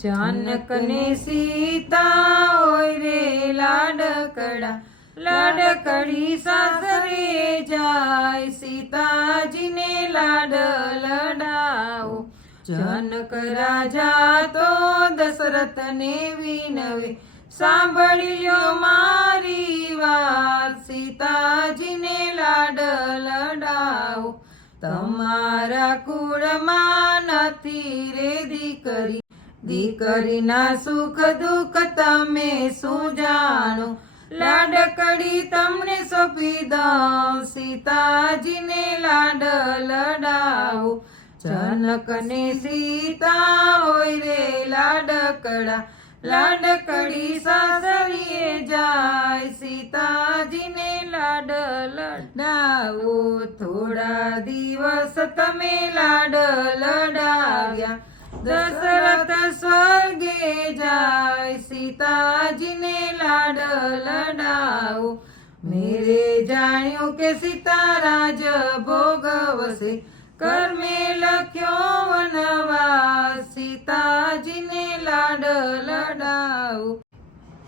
जनक ने सीता होय रे लाडकड़ा, लाडकड़ी सासरे जाय सीताजी ने लाड लडाओ। जनक राजा तो दशरथ ने विनवे, सांभळी ल्यो मारी वात सीताजी ने लाड लडाओ। तमारा कुळमां नथी रे दीकरी, दीकरीना सुख दुख तमे शुं जाणो। लाडकड़ी तमने सोंपी दऊं सीताजी ने लाड लडाओ। जनक ने सीता होय रे लाडकड़ा, लाडकड़ी सासरीए जाय सीताजी ने लाड लडाओ। थोड़ा दिवस तमे लाड लडाव्या, दशरथ स्वर्गे जाय सीताजी ने लाड लडाओ। मेरे जाण्यो के सीता राज भोगवसे, कर्मे लख्यो वनवास सीताजी ने लाड लडाओ।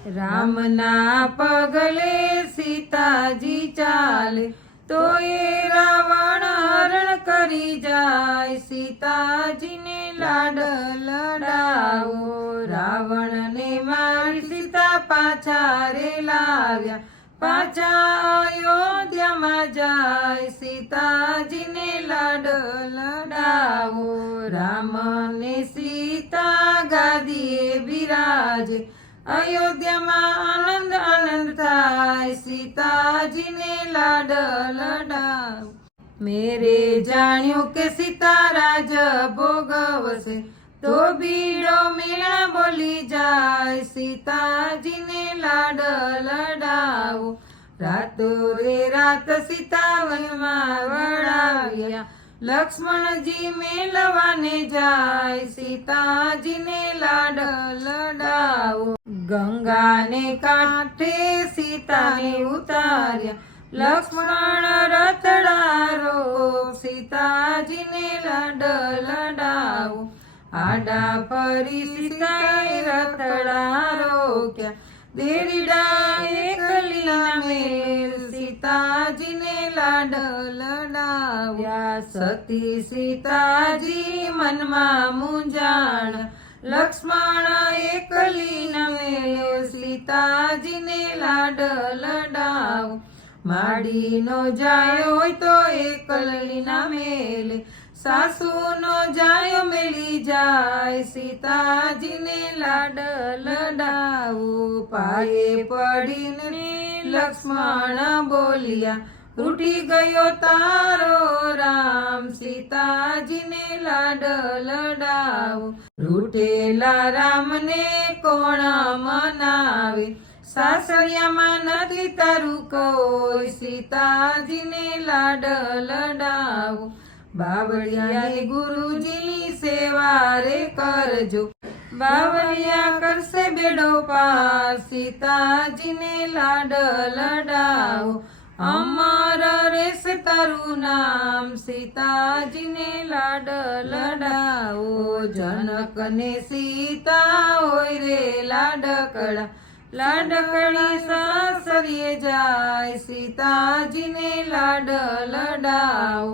रामना पगले सीताजी चाले, तो ये रावण हरण करी जाय सीताजी ने लाड लडाओ। रावण ने मारी सीता पाछा रे लाव्या, पाछा अयोध्या में जाय सीताजी ने लाड लडाओ। राम ने सीता गादीए बिराजे, अयोध्या में आनंद आनंद थाय सीताजी ने लाड लडाओ। मेरे जाण्यो के सीता राज भोगवसे, तो बीड़ो मीणा बोली जाय सीताजी ने लाड लडाओ। रातो रे रात सीता वનમાં વળાવ્યા, લક્ષ્મણજી મેલવાને જાય सीताजी ने लाड लडाओ। गंगाने कांठे सीताने उतार्या, लक्ष्मण रथडारो सीताजी ने लाड लडाओ। आडा फरी सीताए रथड़ा रोक्या, देरीडा एकलीना मेल सीताजी ने लाड लडाव्या। सती सीताजी मनमा मूंझाण, लक्ष्मण एकलीना मेल सीताजी ने लाड लडाव। माड़ी नो जायो होय तो एकलीना मेले, सासू नो जायो मेली जाय सीताजी ने लाड लडाओ। पाये पड़ीने लक्ष्मण बोलिया, रूठी गयो तारो राम सीताजी ने लाड लडाओ। रूठेला राम ने कोण मनावे, सासरियामां नथी तारू कोई सीताजी ने लाड लडाओ। बावड़िया गुरुजीनी सेवा रे करजो, बावड़िया करसे बेड़ो पार सीताजी ने लाड लडाओ। अमर रेसे तारू नाम सीताजी ने लाड लडाओ। जनक ने सीता होय रे लाडकड़ा, लाडकड़ी सासरिए जाय सीताजी ने लाड लडाओ।